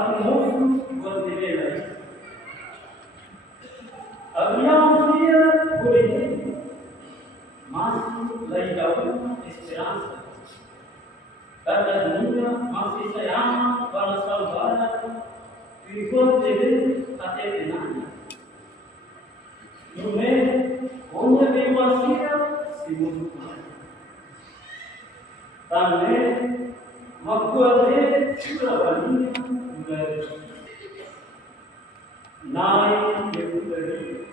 atmosfera guardeira. Havia um dia bonito, mas lá uma esperança. Cada dia, mas essa alma para salvar, ficou devendo até final. No meio, onde veio a filha, se multiplicou. Também, uma coisa segura a linha do Brasil. Nai de Brasil.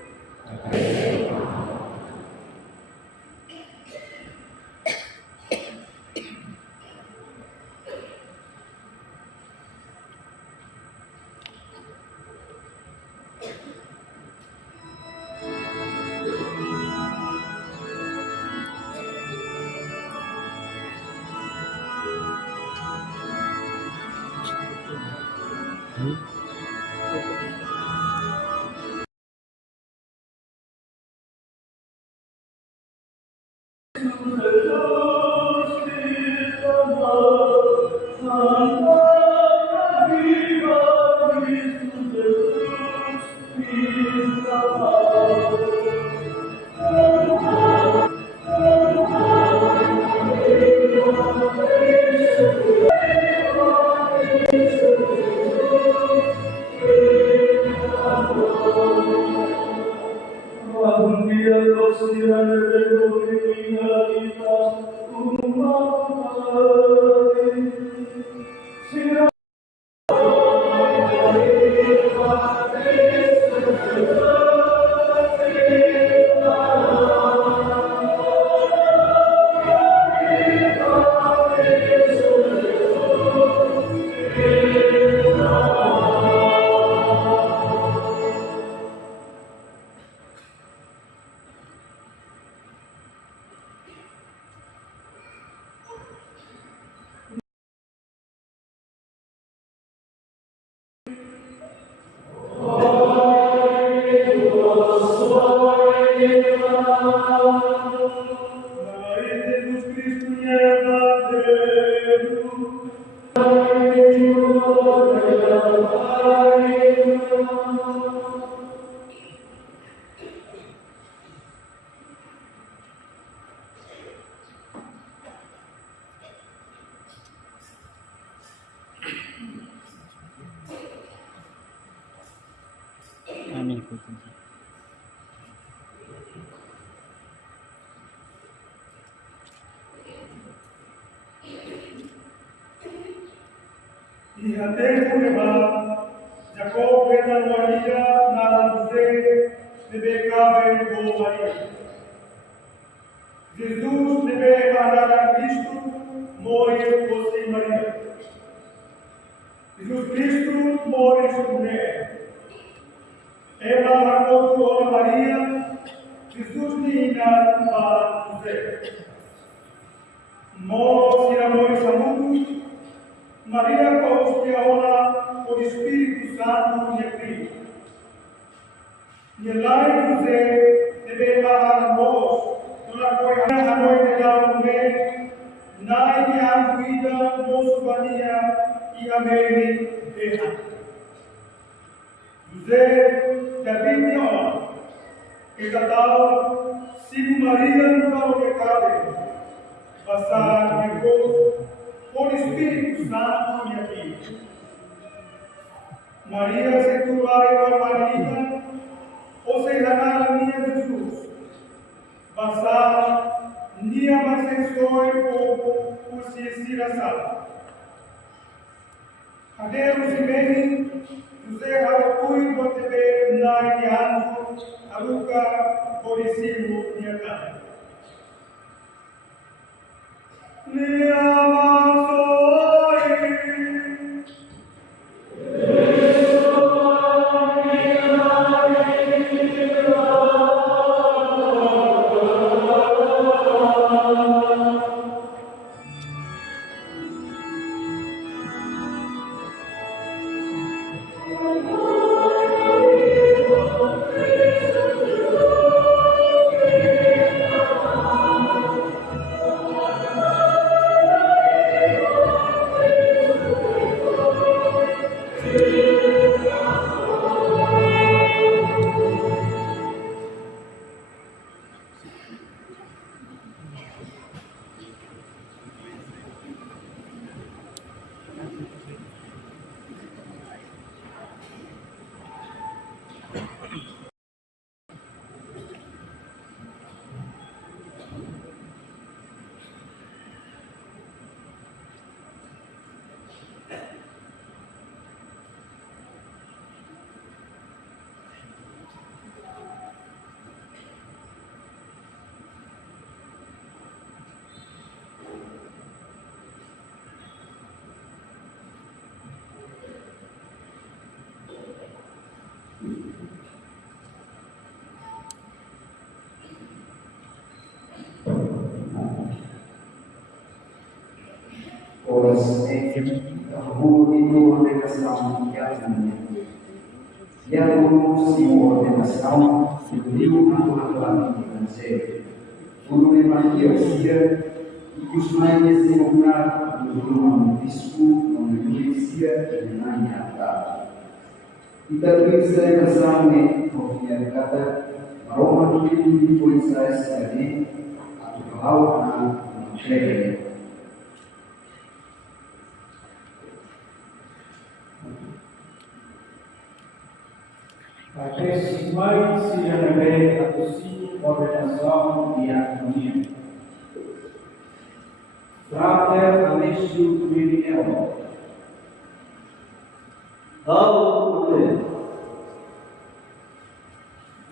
Amém. E até por levar Jacob pela Maria na José deve caber com Maria. Jesus deve mandar a Cristo morrer por si Maria. Jesus Cristo morre por mulher. Ela marcou com Maria. Jesus tinha para José. Moro se amores amudos. Maria constiona por Espírito Santo e Cristo. E lá José deve falar a nós, na noite da mulher, na ideal vida, nosso Maria e a Mary terra. José, da Bíblia, que tal, se Maria não lhe cabe, passar depois por Espírito Santo e aqui. Maria se turvare com Maria, ou se enganar a minha Jesus. Passar, nia mais sensói ou por se estirasar. Adeus e bem, José Harapui, vou te ver na ideando, a boca, por ensino, minha cara. Guru ordenação que e a guru se ordenação se deu naturalmente financeiro. Guru emancia e os mais se ordenar do guru bispo não conhecia e não nada. E também se relação é confia kata aroma que foi sai ali a tuau na cleve. Acessi mai si revede a così ordenação e harmonia. Frater Alessio Virinello. Amen.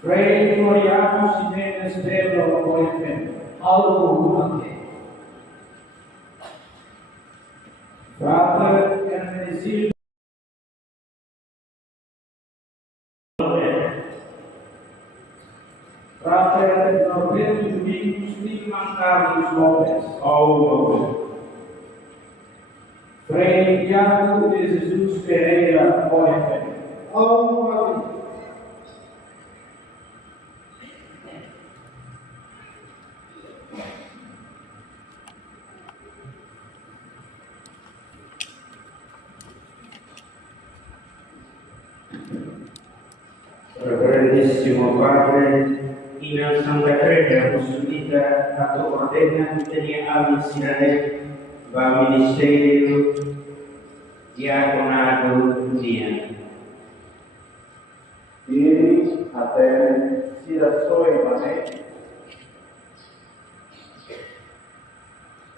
Frei Floriano Jimenez Bello Coifen. Almante. Frater Hermenesildo. Frater Norberto Domingos Lima Carlos Lopes, ao Frei Tiago de Jesus Pereira, OFM, ao Reverendíssimo Padre, in Santa Crede Apostolica, a tu ordena tenía avisare, va ministerio, diaconado dunia. E até se a sua imagem,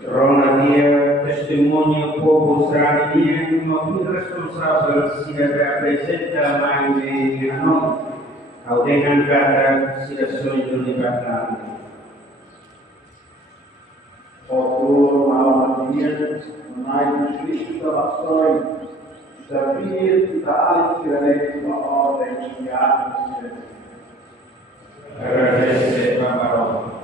Rona dia testemunho povo israelino, uma responsável se representa mais de nós, ao dengan kata situações do libertado. autor malvadia, mais Cristo salvações, desafio da diferente uma ordem de arte. Agradece a palavra.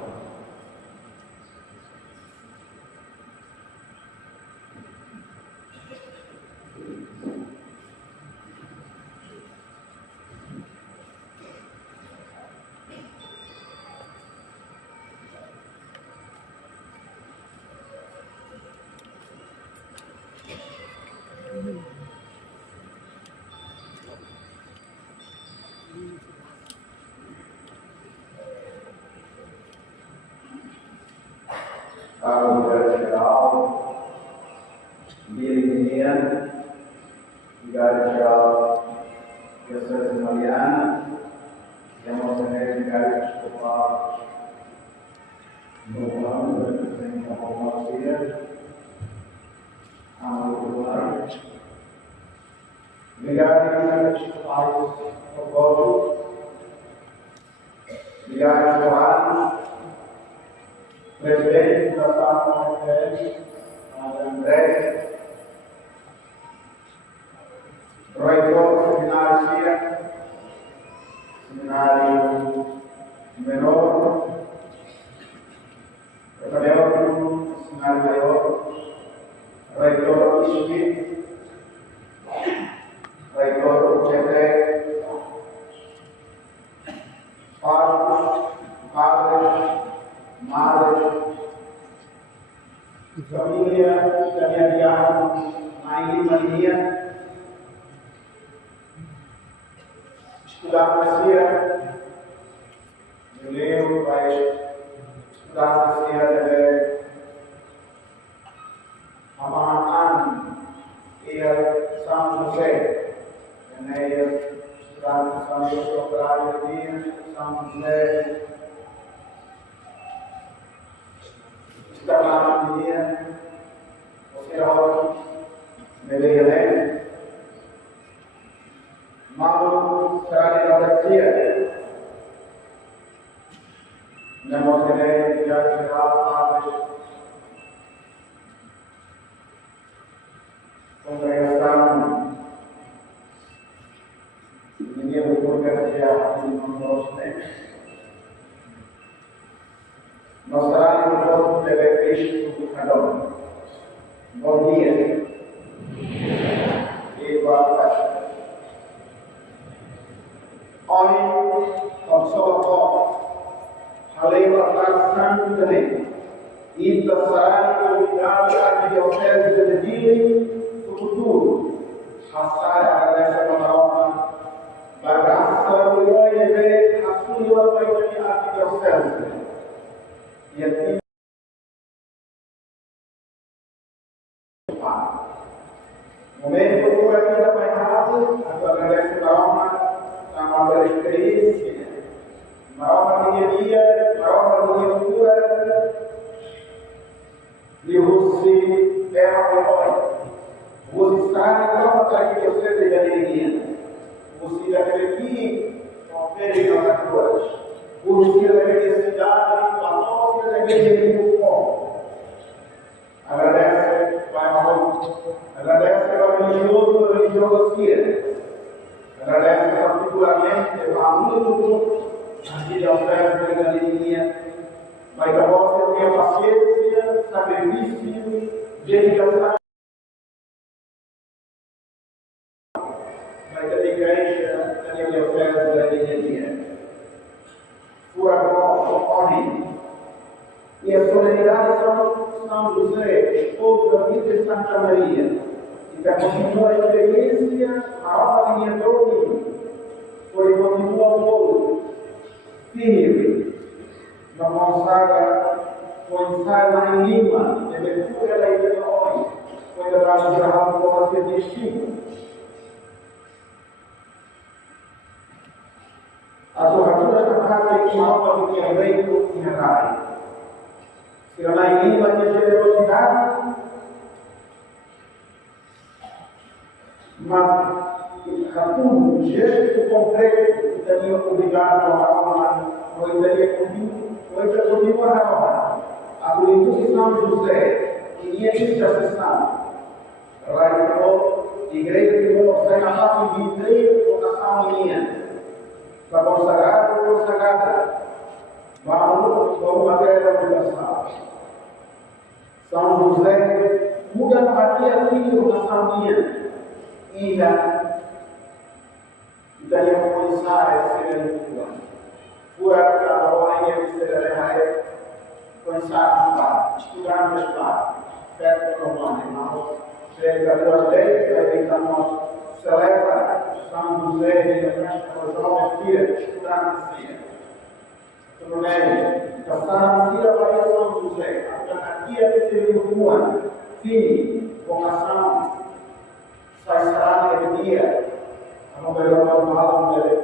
Para geral, Birmania, Vigário Geral, Diocese Mariana, temos também Vigário Episcopal no plano, representa a Romacia, a Uruguai, Vigário Episcopais no Código, Vigário Joanos, Presidente da Sala André, Reitor Seminário Menor, Secretário Seminário Maior, Reitor Isquim, Reitor Chefe, padres, madres, família italiana, estudar poesia, eu leio, vai estudar poesia de Amanaan e São José, estudar São José, São José, estudar poesia, você olha, me leia, Malu será democracia. Não terei já geral congregação. Ninguém vai congregar aqui no nosso tempo. Nós será no voto de Cristo cada um. Bom dia. E boa tarde. Olhem, como só a lei para santo também. E passar a unidade a diocese de Dili no futuro. Passar a dessa palavra, bagaça, o herói de ver a sua noite a diocese. E assim, momento por aqui da bairrada, agora dessa palavra. Uma experiência, uma dia, uma cultura, e você é uma memória. Você sabe como está que você tem alegria. Você deve aqui, confere as coisas. Você deve cidade, a nossa deve ter um agradece, vai aonde? Agradece ao religioso que agradece particularmente a muito aqui de oferta da linha, mas que você tenha paciência, sacrifício, dedicação. Mas a igreja tem a oferta da linha. Fura corre. E a solenidade de São José, esposo da vida de Santa Maria. Então, continua a experiência, a alma linha do porque continua o bolo, firme, na consagra, consagra em Lima, de leitura da igreja hoje, quando ela vai gravar para ser destino. A torratura da casa que alma do que é reino e raio. Será em Lima de generosidade, mas um gesto concreto que teria obrigado a alma, ou teria continuado a alma. A política de São José, que ia intercessão, a igreja de Deus, sem a parte de três vocação minha, para consagrada ou consagrada, vamos matéria da vocação. São José, muda aqui a filha vocação minha. E daí eu vou começar a ser leitura. Por a hora de ser a começar a estudar no espaço, perto do romano, irmãos. Chega a duas vezes, então celebra São José e a festa jovem filha, estudar na Cia. Tudo bem? Passar na Cia para São José. Aqui é que se vincula, filho, vocação. Sai sarang ke dia, kamu berdoa malam dari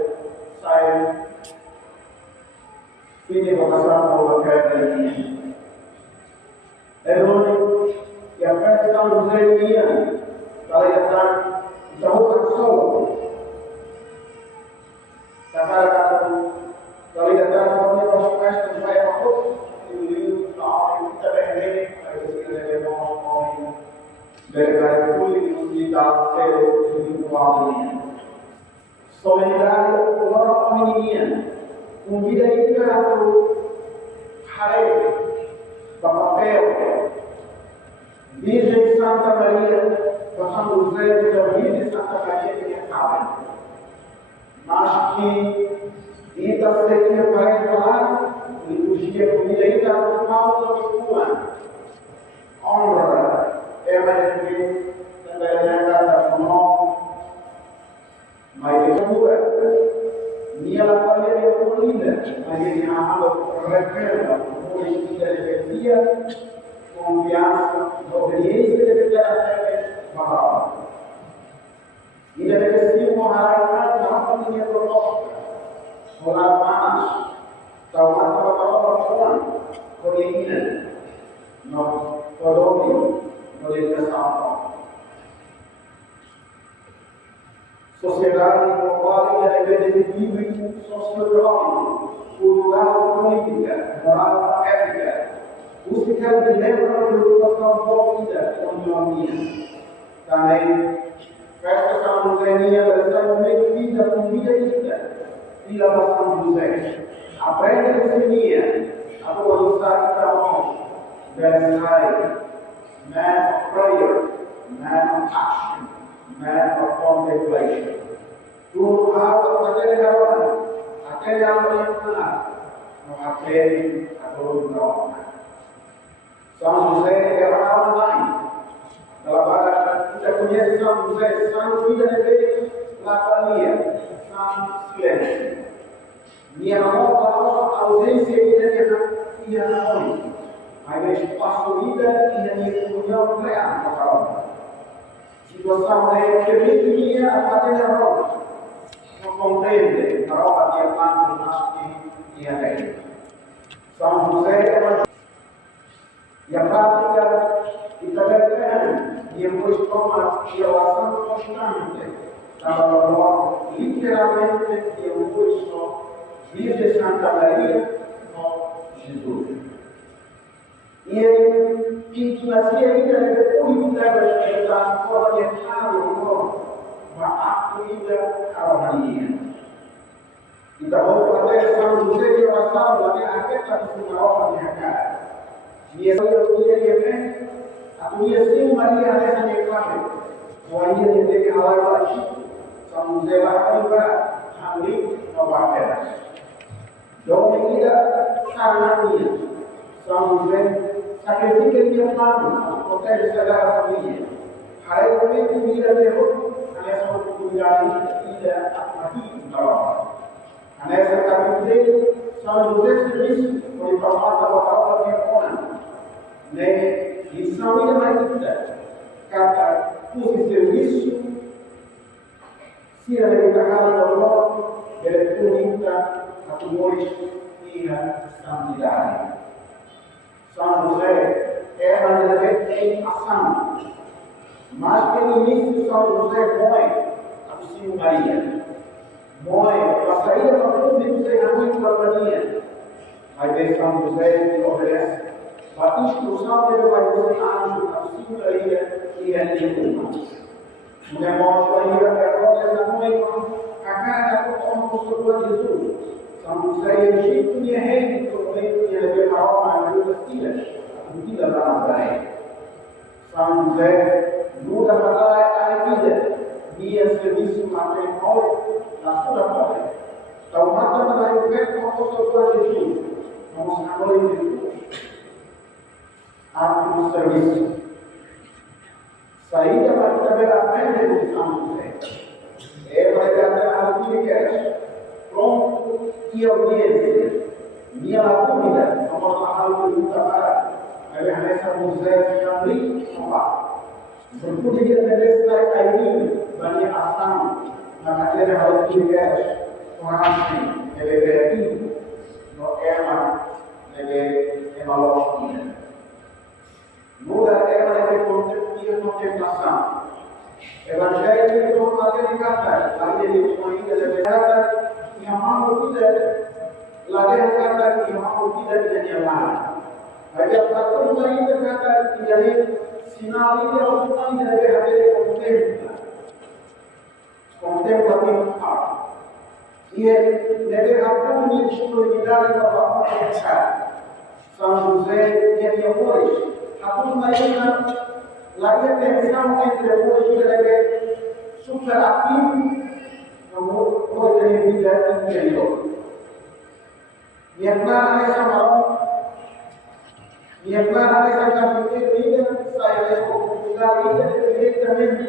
saya ini bahasa mau pakai ini. Eroni yang kita usai dia, kalau yang jauh kesal, kata kalau yang kami masuk ke supaya masuk ini kita berhenti dari sini mau dari kulit kita solenidade popular feminina, vida integrada, rei, papel, Virgem Santa Maria, São José, da Virgem Santa Maria que acaba. Mas que ainda seria para falar, liturgia comida ainda por causa do plano. Honra, é mais que também é da mão. Mas Ni alla quale io condivido, ma veniamo referma, come si deve confianza, obbedienza deve essere parola. Ini deve essere mengarahkan dalam dunia berdoa, sholat panas, taubat kepada Tuhan, keinginan, kodomi, oleh kesalahan. Sociedade global e definitivo socioeconômico, cultural, política, moral, ética, musical de lembra de educação política, economia. Também, festa São José, versão meio vida com vida vida, vida da São José. Aprende a semia, a atualizar o trabalho, Versailles, man of prayer, man of action, man of contemplation. Tuhan akan hawa, akan yang benar, akan atur doa. São José era orang lain. Dalam bahasa kita punya São José, São tidak ada lakukannya, São silêncio. Dia mau bahwa ausência dia não. Mas espaço vida dia punya plan para situação é que dia até a roda. Não compreende a roda dia plano nasce dia tem. São José yang prática kita lihat dia beristirahat dia wasam constante kalau literalmente dia beristirahat Virgem Santa Maria no Jesus. E intimacia ainda é política que transforma de errado uma acolhida à Maria. Então, até São José de Wassau, até a questão de uma obra de Hagar. Dia dia atuia sem Maria nessa declaração. Maria de que ela São José vai para ali no Baquera. Dom kita sananya São José sacrifica dia plano protege saudara família. Hari ini dia lewat hanya satu kunjungan tidak mati dalam. Hanya sekali São José serviço foi formado para a pessoa. Isso não é mais vida. Cada serviço se realizar no local eletrônica atumores e santidade. São José era em ação. Mas que no início São José morre a Senhor Maria. Morre a saída para o público sem a mãe para a Maria. Mas São José obedece. A instrução dele vai ser anjo a Senhor Maria e a nenhuma. Mulher morte Maria pergunta essa mãe a cara como o Jesus. São José Egito e rei do reino de Abraão e das filhas, vida da Nazaré. São José luta para a vida, via serviço matrimonial na sua glória. Então, mata para o feito com o seu Jesus. Vamos agora em Jesus. Ato do serviço. Saída para também aprender de São José. É para tratar a vida pronto e obediência. Minha dúvida, vamos falar de luta para a São José se abrir no ar. Berpudi dari saya ini bagi asam maka dia harus diberi pengasih lebih no eman lebih evaluasi. Muda eman lebih kontemplasi. Evangelho itu ada dikatakan lagi di sini lebih kata yang mau tidak lagi kata yang mau tidak dijalan. Banyak satu lagi kata tidak sinal ini orang yang ada contemplativo ia deve haver uma disponibilidade para a pensar. São José e hoje a turma lá ia pensar entre hoje que deve superativo como pode ter vida interior. Minha clara essa mão minha clara essa caminhada saya oportunidade diretamente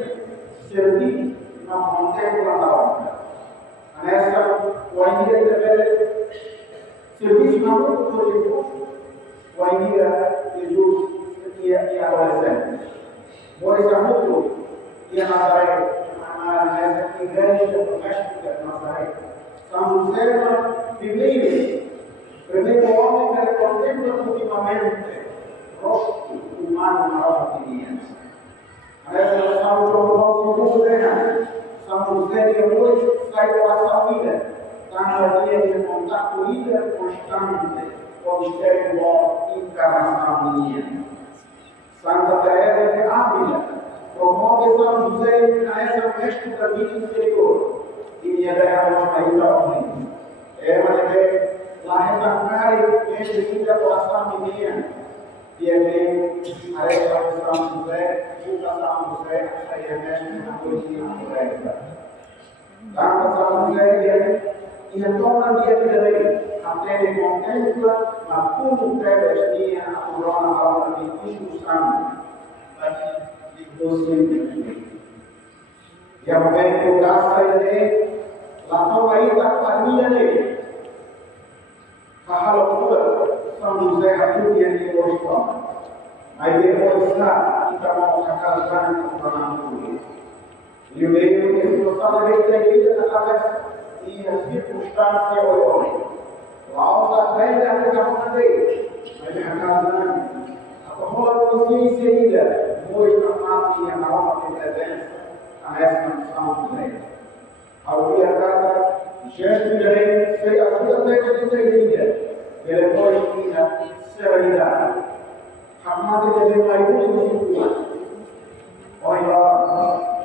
servir na contemplação. Nessa, o ainda deve serviço na mão do Jesus, o ainda Jesus e adolescente. Moris muito e a Nazaré, nessa igreja doméstica de Nazaré. São José, primeiro homem que contempla ultimamente o rosto humano na obra divina. Nessa, São João segundo terreno. São José de Amores sai da nossa vida, está em contato vida constante com o mistério da encarnação divina. Santa Teresa de Ávila promove São José nessa festa da vida interior e me derrama a ida ao mundo. Ela deve lá reencarnar e vida com a Santa Menina e aqui a essa São José, São José, aí é mesmo na poesia correta. Santa São José e retorna dia de lei, até ele contempla a tudo que a corona a obra de Cristo Santo, de você. E a bem graça de la toma aí da família dele. A loucura, São José a tudo que ele gostou. Aí depois está, e estamos a casar com a natureza. E o meio que se fala de igreja através de circunstância hoje. A alta velha aplicação dele, mas a casa a corrola consciência ainda, mostra a parte e a alma de presença, a essa São José. Ao dia cada gesto de lei, se ajuda a técnica de igreja, depois tinha serenidade. A madre deve mais muito olha,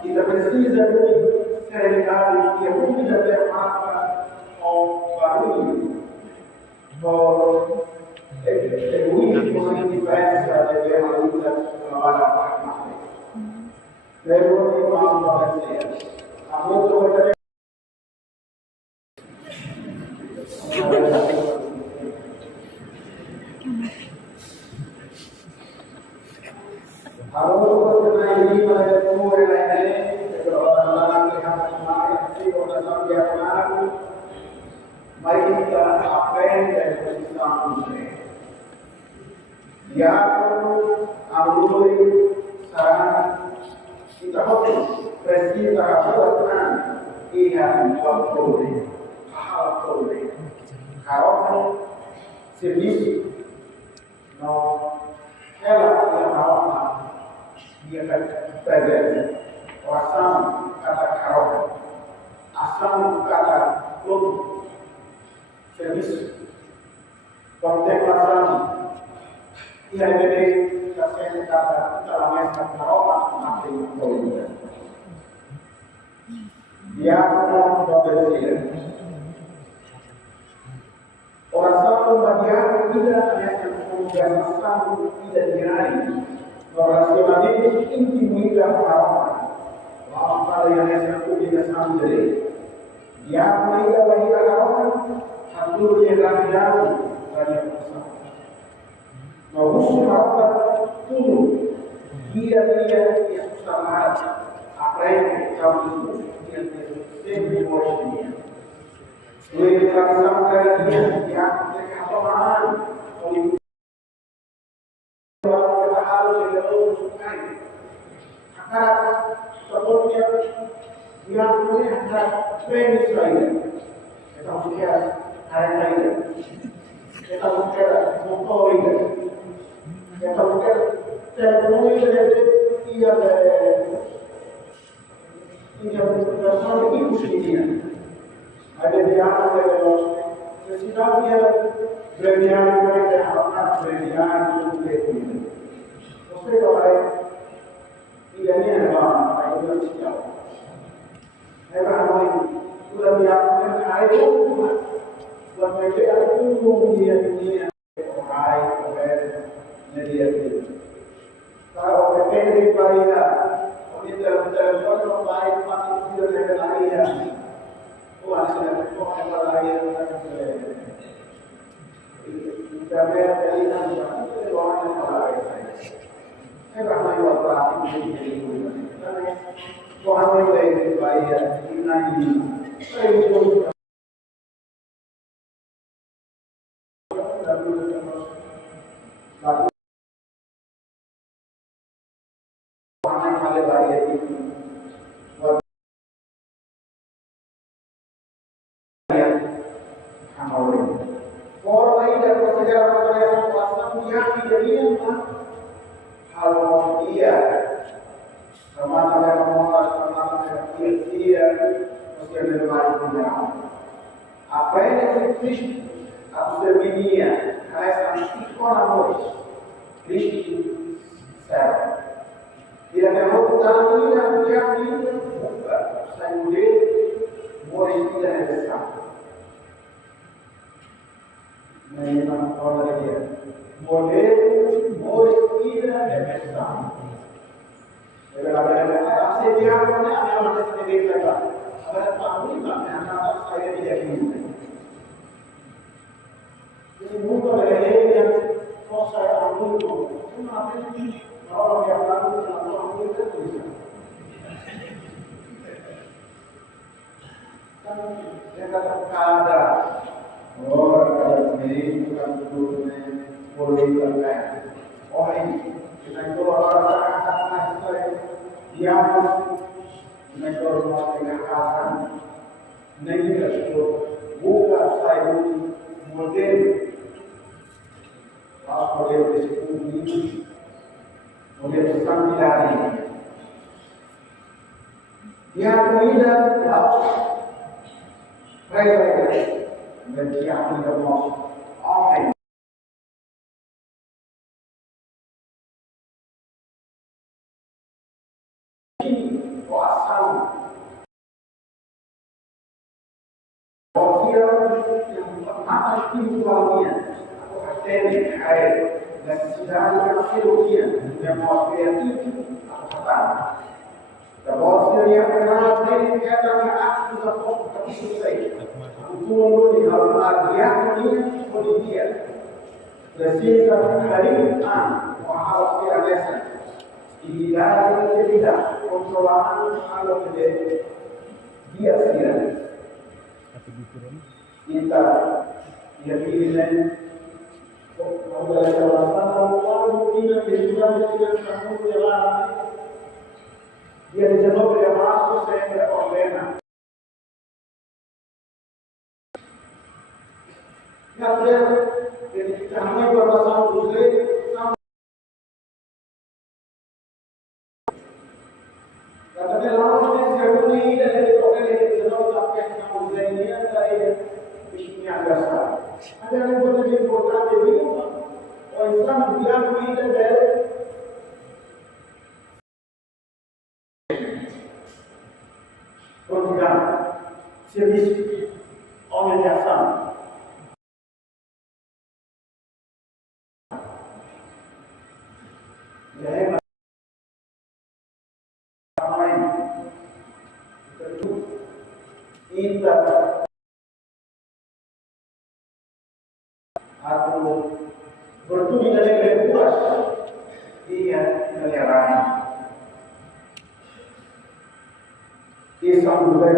e precisa de serenidade e a única derrota ao barulho. É muito diversa de ver a luta trabalhar para a madre. Levou de mão para vencer. A luta vai ter a luta vai ir para a cura da gente, para Maria aprende a posição do Senhor. Diácono, Amor, Sarana, então precisa ajuda e a controle, caroca, serviço, não, ela e a caroca e a presença, oração, cada caroca, ação, cada todo. Serviço, contemplação, e a bebê está sendo cada mais caroca na frente. Diácono da obedecer. Oração da diácono vida nessa conversação vida diária. Relacionamento íntimo e alma. Vamos para nessa comunicação direita. Diácono ainda vai ir a alma, a tudo que é gratidão da oração. Na última hora, tudo, dia a dia, Jesus amado, aprende a Jesus. Sempre hoje em tradição cada dia que há que tomar o cara só que a mulher está bem isso aí. Então se quer ainda. Então se quer motor ainda. Então se quer ter muito e a pessoa que impossível. A bebear se se dá dia bebear vai ter a bebear do que você vai e a minha irmã vai do céu. Ela vai toda minha ai como vai ter algum dia ai o dia tá o depende de varia o telefone não vai fazer filho de varia o assunto como ela varia também ali na janela eu olho para ela vai voltar a ter que fazer. Então, a noite vai ir na ilha. religiosità. La mana alle varie tipi. Forma dan persejarah kuasa yang dijadikan hal dia sama dengan mengolah sama dengan dia mesti bermain dengan apa yang Cristo a servidinha resta economos Cristo serve dia derrotar a vida saiu dele morrer de redenção. Memang orang dia boleh tidak demesan. Kalau saya biar mana ada orang sendiri lagi. Ada tahu tak? Anak saya tidak ini. Jadi bukan dari yang kau saya ambil itu. Cuma orang yang lalu jangan ambil itu bisa. Kan dia kata ada. Orang sendiri bukan betul-betul boleh terkait. Orang kita itu orang-orang yang mereka rumah kekerasan, negara itu bukan saya model, model diskusi, model sambilari. Yang tidak tahu, mereka dan dia tidak mau orang ini kuasa dia yang mata spiritualnya atau akademik air dan sedang teologia yang mau kreatif atau pertama. Kalau dia kenal dengan kata aku sudah tapi selesai. Turun di hal dia ini dia. Precisa carinhar com a alça dessa e dar utilidade, controlar a localidade dia seguinte. Então, e aqui dizem, quando ela estava falando, quando tinha que estudar a música lá, dia 19 de março sempre ordena. Jadi kami berbahasa Muslim katanya lawan yang seruni dari orang yang sedang tapi yang Muslim ini dari bisnya biasa. Ada yang boleh dibuat jadi orang Islam bilang ini dari program servis orang jasa. Atau bertemu dengan lepuas dia menyerang dia sambil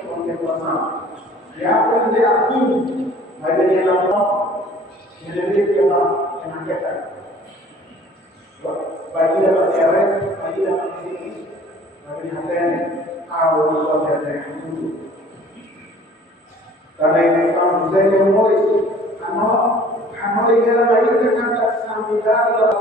contemplação dia pun dia aktif bagi dia lakukan jadi dia yang kita bagi dia berjalan bagi dia bersih bagi dia awal dari itu. Karena itu São José de Mois, a noite baik dengan sambil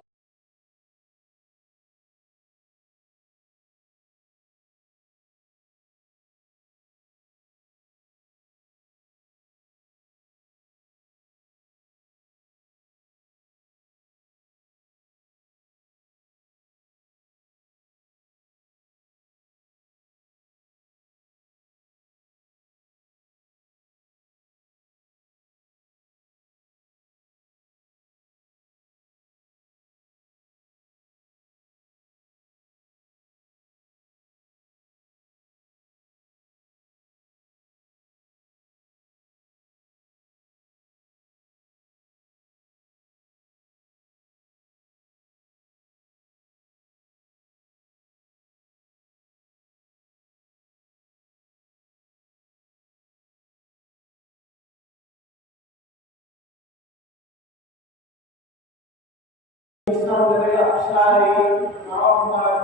sai Muhammad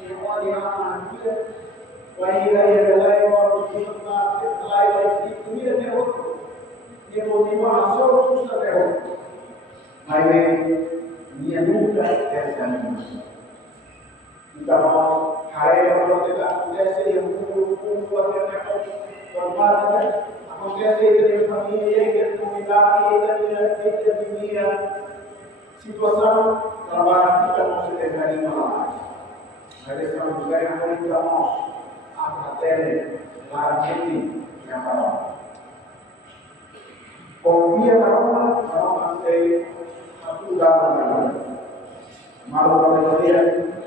yang waliaman kita wahila yang belai waktu kita belai itu dia nehut dia motiva asal susah nehut Mari dia nunca desanima kita mau hari kalau kita biasa yang buat kita berbahagia aku biasa itu família que comunidade kita dunia situação trabalho kita não se desanima mais mas estamos juga yang estamos até lá gente yang para confia para sei satu dalam malu pada dia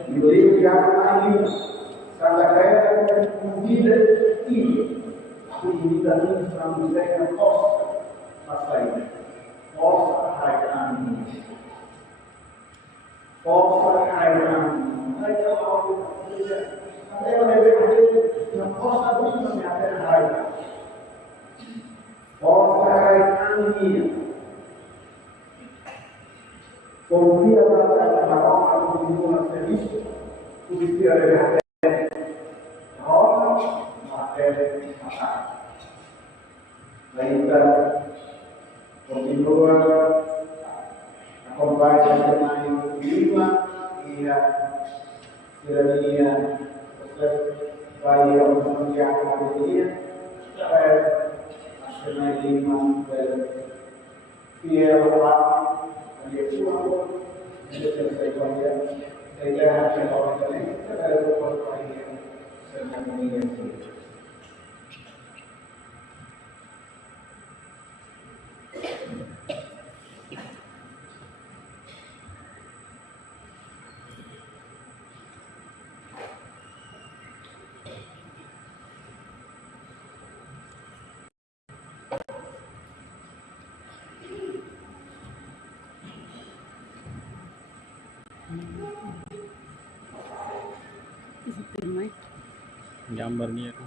diberi yang lain Santa Cruz convida e a vida dele para nos ver que possa passar possa arraigar possa arraigar naquela hora até eu levei não possa abrir na minha terra arraigar possa arraigar confia para a alma continua feliz o vestir a verdade roda matéria passada lainnya continua acompanha dengan lima ia tirania bayi yang menjaga dia supaya asyik lima dia berlaku dia pulang dia selesai kerja saya hanya orang lain kita ada orang lain yang sedang mengingat gambarnya itu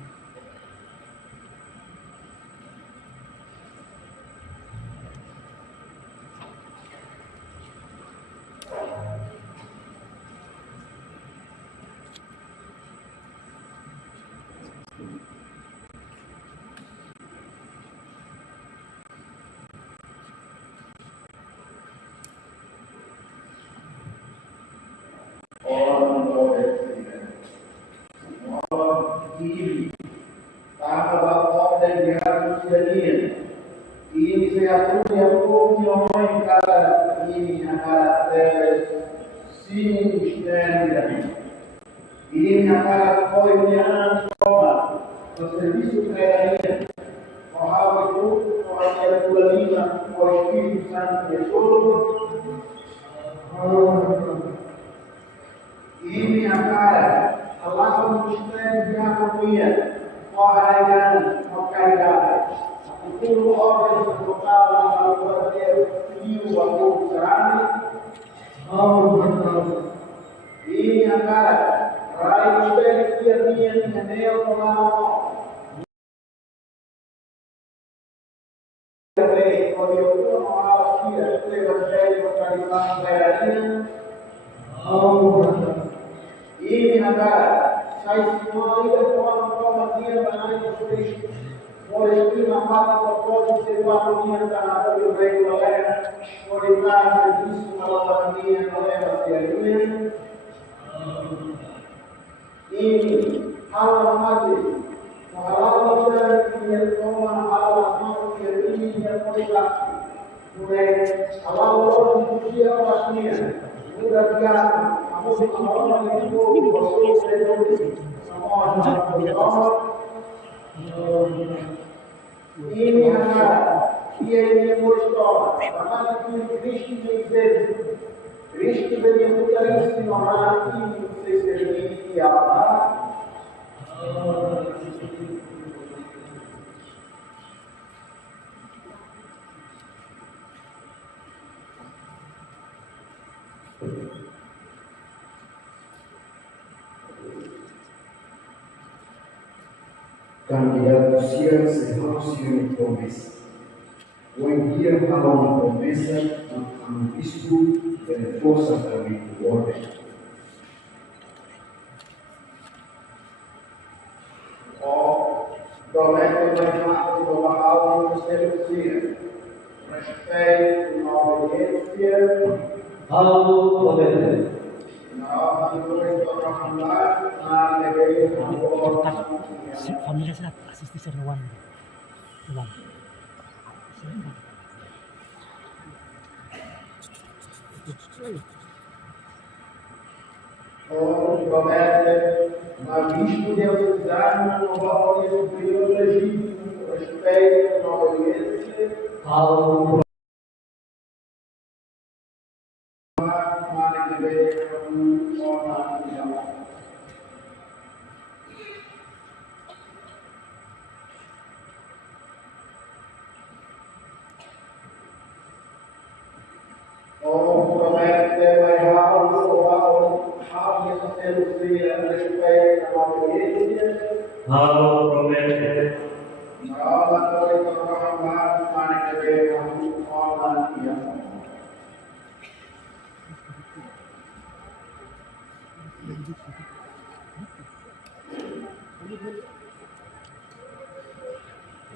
ini saya punya kata ini adalah sini dan ini adalah poinnya sama serviço crearia bahwa itu orang yang lima Espírito Santo de todo ini adalah Allah mengucapkan dia punya wahai makaidad Tudo ordem colocada na verdadeiro fio a pouco cerâmico. E a cara, raio espelho que a minha anel com a mão. Quando eu fui uma aula aqui, o evangelho localizado na Irania. E a cara, sai se uma liga com a dia para nós Cristo. Oleh prima mati terpotong sebuah dunia tanah bumi baik oleh wanita sedih malam dunia oleh manusia dunia ini hal maju mahalau dan dunia koma hal mau ini yang politik mulai awal manusia wasnya mudah biasa kamu awal itu bos semua ini adalah dia mostrou a que Cristo veio Cristo veio mudar esse normal que se servir e amar Candidato Cian Serrano Cian Gomes. Hoy día hago una promesa a un bispo que reforza también tu orden. Promete mais uma alma de sedução, respeito, uma obediência, Algo promete. na alma do Rahman, na alegria do amor. Familia sila assist sa Rwanda. Promete na vista de usar uma nova superior legítimo, respeito, uma obediência, Algo na alegria do amor. Promete vai algo de sedução, respeito, uma obediência. algo promete. Na alma do Rahman, na alegria do amor.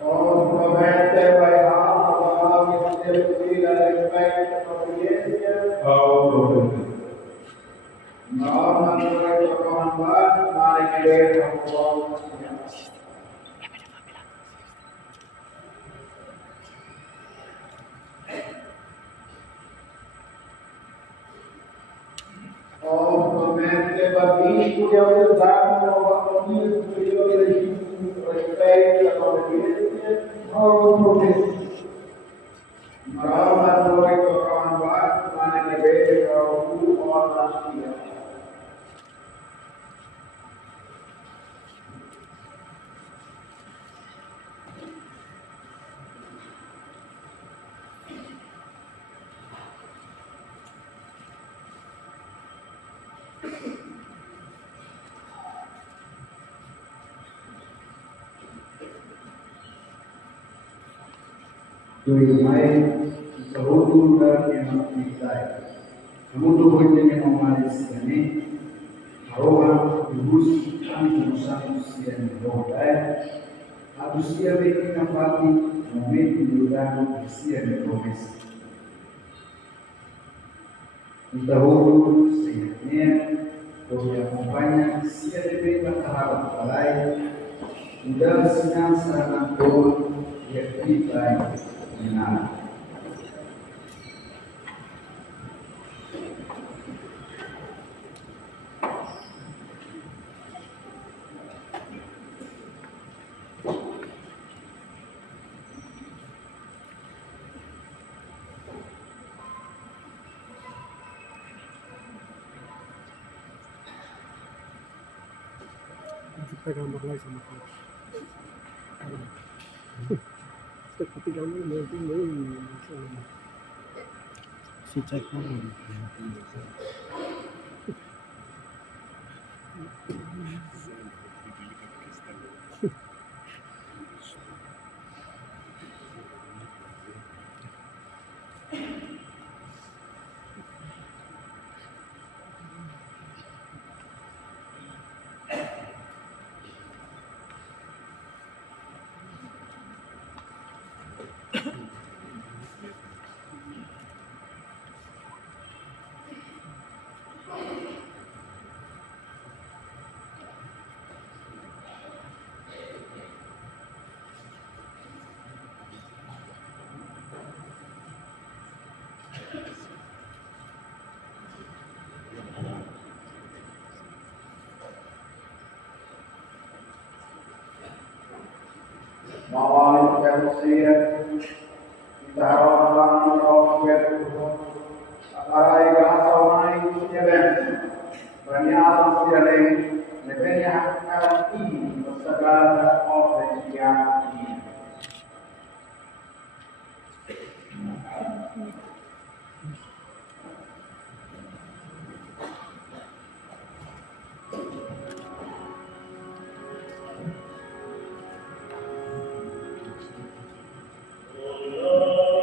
Promete vai algo de sedução, respeito, uma obediência. Algo promete. Na alma do Rahman, na alegria do amor. Promete babisco de autoridade, uma superior legítimo, respeito, a obediência. Promete. Na alma do Rahman, na alegria do amor. Dois mais, todo lugar que não acreditai. Muito bom de que não parece também. Arroba, luz, tanto os santos se envolver. A docia vem na parte, momento de lugar, se promessa. Então, sem a porque acompanha, se depende da palavra do palai, mudar a sinança na dor e acreditar em nada. Pegar uma coisa, uma coisa. Você tá pegando o meu e-mail. Se check no meu. Mawali manusia, kita harapkan Allah berdoa. Para igreja online punya ben, banyak sekali lebih yang kali segala operasi yang ini. Allah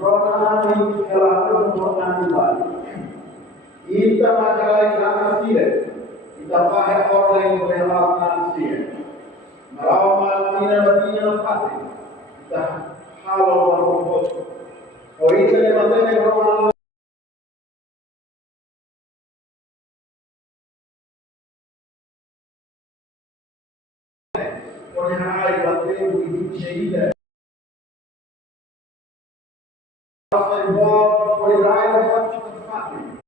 Rohani telah permohonan kembali. Kita majalah yang sila, kita faham orang yang berlakukan sila. Merawat tina pati, kita halau berkumpul. Oh itu yang matanya rohani. Orang yang berlatih hidup syaidah. Involved for Israel wants to confront.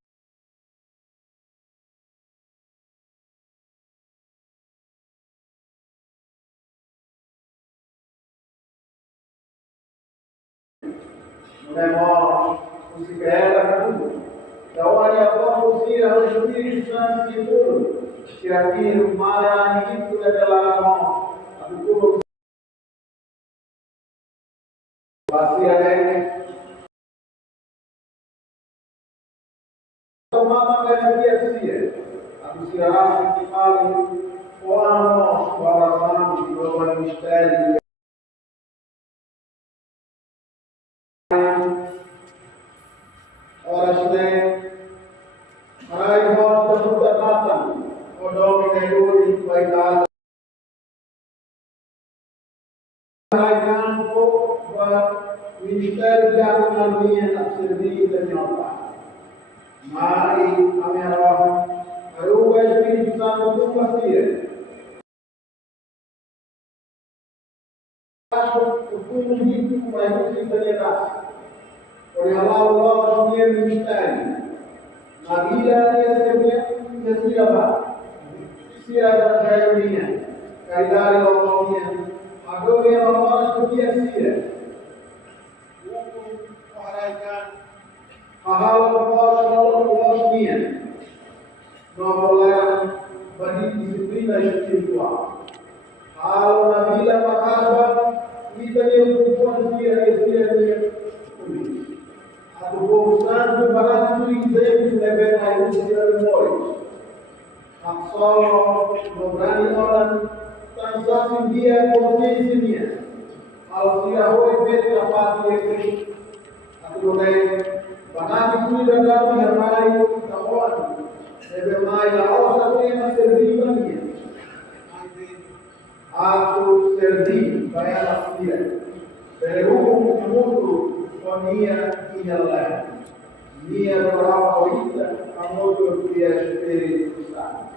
Memang musik era dulu. Tahu ada apa musik harus Espírito Santo de tudo. kira-kira malah itu adalah aku turun pasti ada ini mama kan dia sih aku siapa que fala o coração de novo mistério ora se ai volta tudo mata o nome da Deus vai dar ai campo o mistério de autonomia na serviço de Deus Mari, a minha roda, o Espírito Santo do Pastor. O fundo dito vai nos encaminhar. Por lá o nosso ministério. Na vida desse Siraba. Siraba Jaionia. Caridade Lomonia. Agora é uma hora que dia Sira. O Haraikan. Hal pos dia, nova bagi disiplina espiritual. Hal na vida para kita yang berbuat dia Atau bom santo para tudo isso deve mais ser memória. Absolo dobrani orang tanpa dia consciência. Al sia hoje pela paz de Atau Bahkan itu dalam yang lain kawan, sebelumnya Allah sudah servinya. Aku servi bayar dia. Berhubung mutu dunia ini Allah. Dia berapa kita kamu dia Espírito Santo.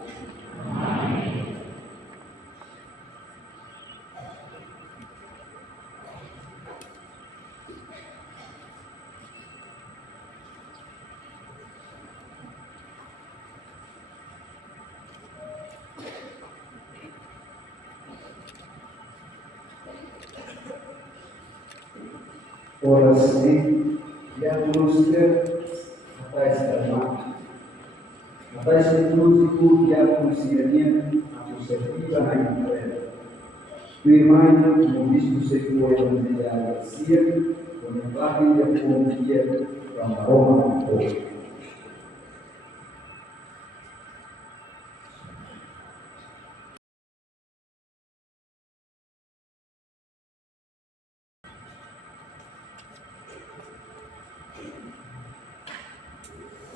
Ora sim, e a música atrás da mão. Atrás de tudo que a consciência associativa na empresa. O irmão, como visto, se foi a Garcia, com a placa e a pomia para a Roma do povo.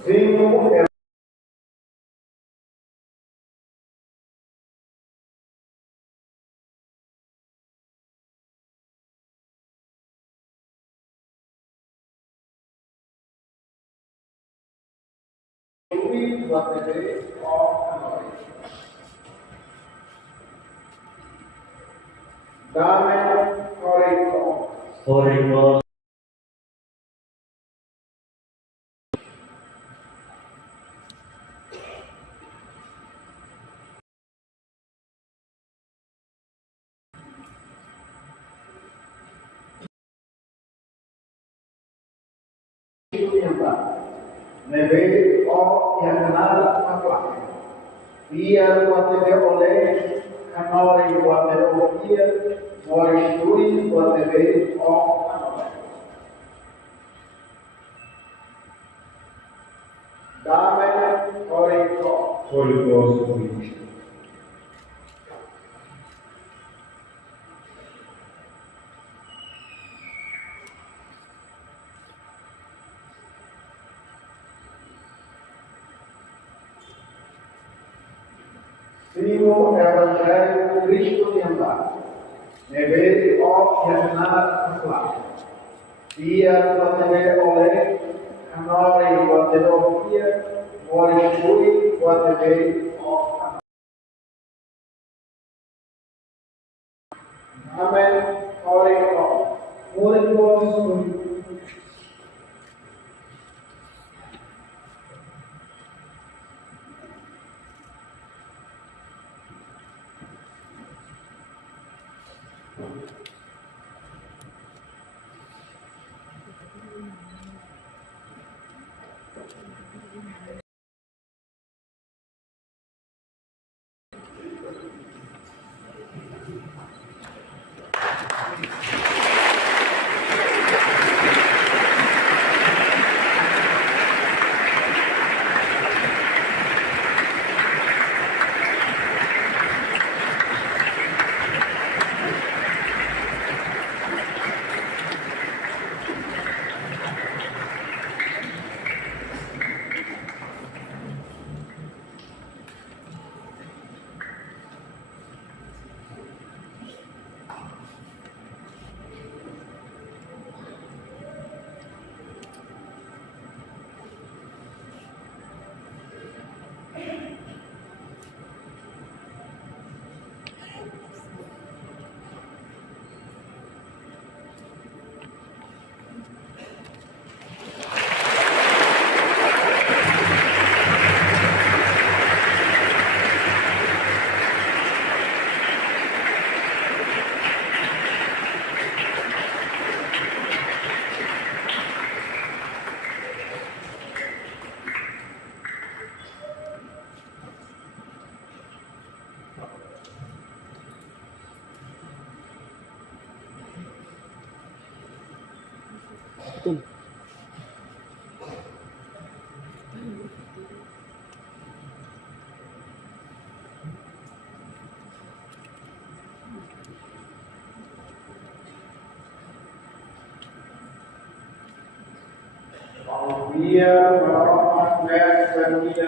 Vinho é Dame Oriko. Neve o yang kenal apa? Ia buat neve oleh kanore buat neve ia boleh studi buat neve o kanore. Dame oriko. Oriko. Primo Evangelho Cristo di Andare, ne vedi o chiamare a Ia guardare olè, canore guarderò via, vuole lui guardare o Amen, ore o. Ore buoni Betul. Dia merahmat dan kita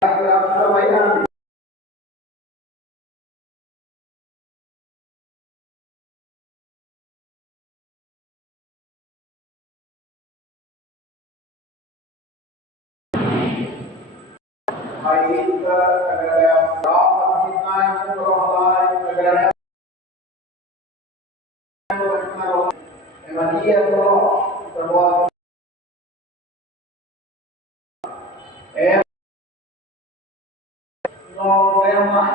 Bayani. Baik kita negara yang dapat kita yang berolahraga negara yang dia terbuat norma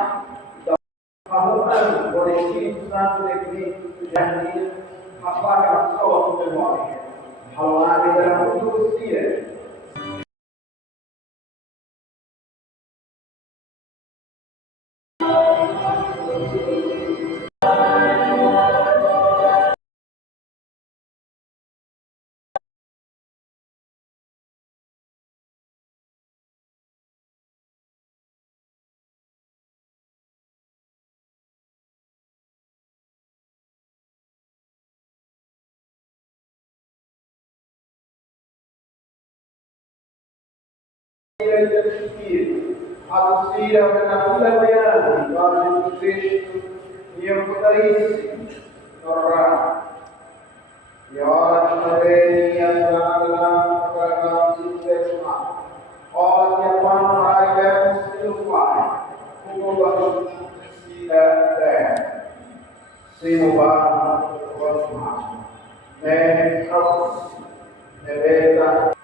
Kamutan boleh satu negeri jadi apa yang kau terbuat hal lain dalam untuk dia. Anuncia na Bayani, quase o texto e eu poderíssimo tornar. E ora também a sala para se expressar. Ora que a palavra é seu Pai, como a precisa terra. Se mudar, próximo. Nem próximo. Neveta.